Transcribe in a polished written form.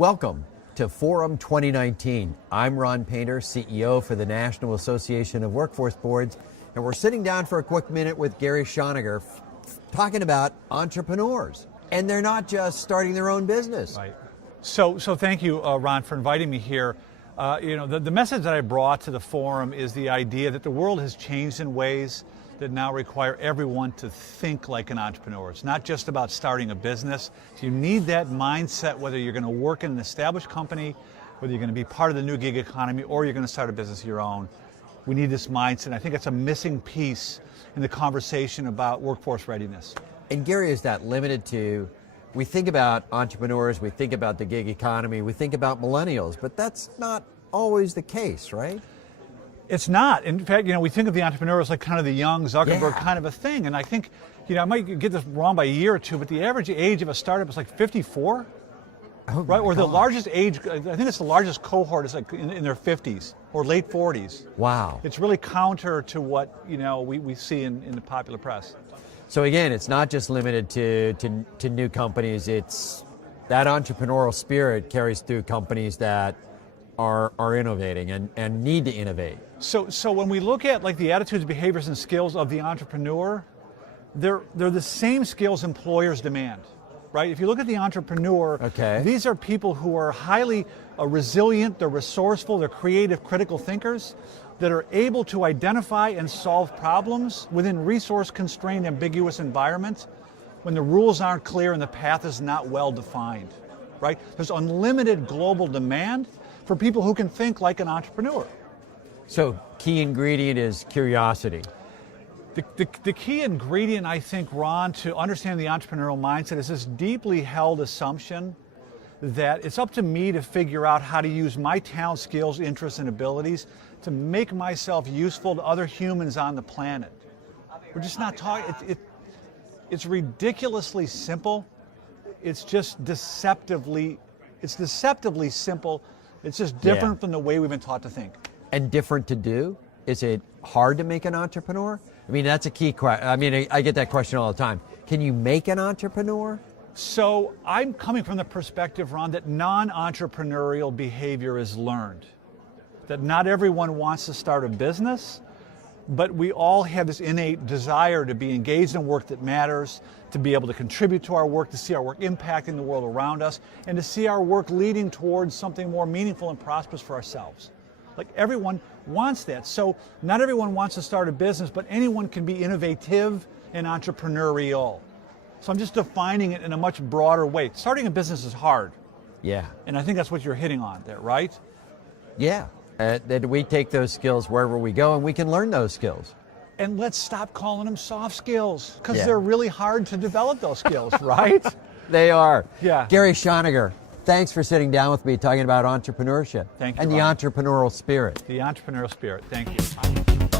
Welcome to Forum 2019. I'm Ron Painter, CEO for the National Association of Workforce Boards, and we're sitting down for a quick minute with Gary Schoeniger talking about entrepreneurs. And they're not just starting their own business. Right. So thank you, Ron, for inviting me here. The message that I brought to the forum is the idea that the world has changed in ways that now require everyone to think like an entrepreneur. It's not just about starting a business. You need that mindset, whether you're going to work in an established company, whether you're going to be part of the new gig economy, or you're going to start a business of your own. We need this mindset. I think it's a missing piece in the conversation about workforce readiness. And Gary, is that limited to, we think about entrepreneurs, we think about the gig economy, we think about millennials, but that's not always the case, right? It's not. In fact, we think of the entrepreneurs like kind of the young Zuckerberg kind of a thing. And I think, I might get this wrong by a year or two, but the average age of a startup is like 54, right? Or the largest age, I think it's the largest cohort is like in their 50s or late 40s. Wow. It's really counter to what, we see in the popular press. So again, it's not just limited to new companies. It's that entrepreneurial spirit carries through companies that are innovating and need to innovate. So when we look at like the attitudes, behaviors, and skills of the entrepreneur, they're the same skills employers demand, right? If you look at the entrepreneur, these are people who are highly resilient, they're resourceful, they're creative, critical thinkers that are able to identify and solve problems within resource-constrained, ambiguous environments when the rules aren't clear and the path is not well defined, right? There's unlimited global demand for people who can think like an entrepreneur. So key ingredient is curiosity. The key ingredient, I think, Ron, to understand the entrepreneurial mindset is this deeply held assumption that it's up to me to figure out how to use my talent, skills, interests, and abilities to make myself useful to other humans on the planet. We're just not talking, it's ridiculously simple. It's just deceptively simple. It's just different from the way we've been taught to think. And different to do? Is it hard to make an entrepreneur? I mean, that's a key question. I mean, I get that question all the time. Can you make an entrepreneur? So I'm coming from the perspective, Ron, that non-entrepreneurial behavior is learned. That not everyone wants to start a business, but we all have this innate desire to be engaged in work that matters, to be able to contribute to our work, to see our work impacting the world around us, and to see our work leading towards something more meaningful and prosperous for ourselves. Like everyone wants that. So not everyone wants to start a business, but anyone can be innovative and entrepreneurial. So I'm just defining it in a much broader way. Starting a business is hard. Yeah. And I think that's what you're hitting on there, right? Yeah. That we take those skills wherever we go and we can learn those skills. And let's stop calling them soft skills because they're really hard to develop those skills, right? They are. Yeah. Gary Schoeniger, thanks for sitting down with me talking about entrepreneurship. Thank you, and the Ron. entrepreneurial spirit. The entrepreneurial spirit. Thank you.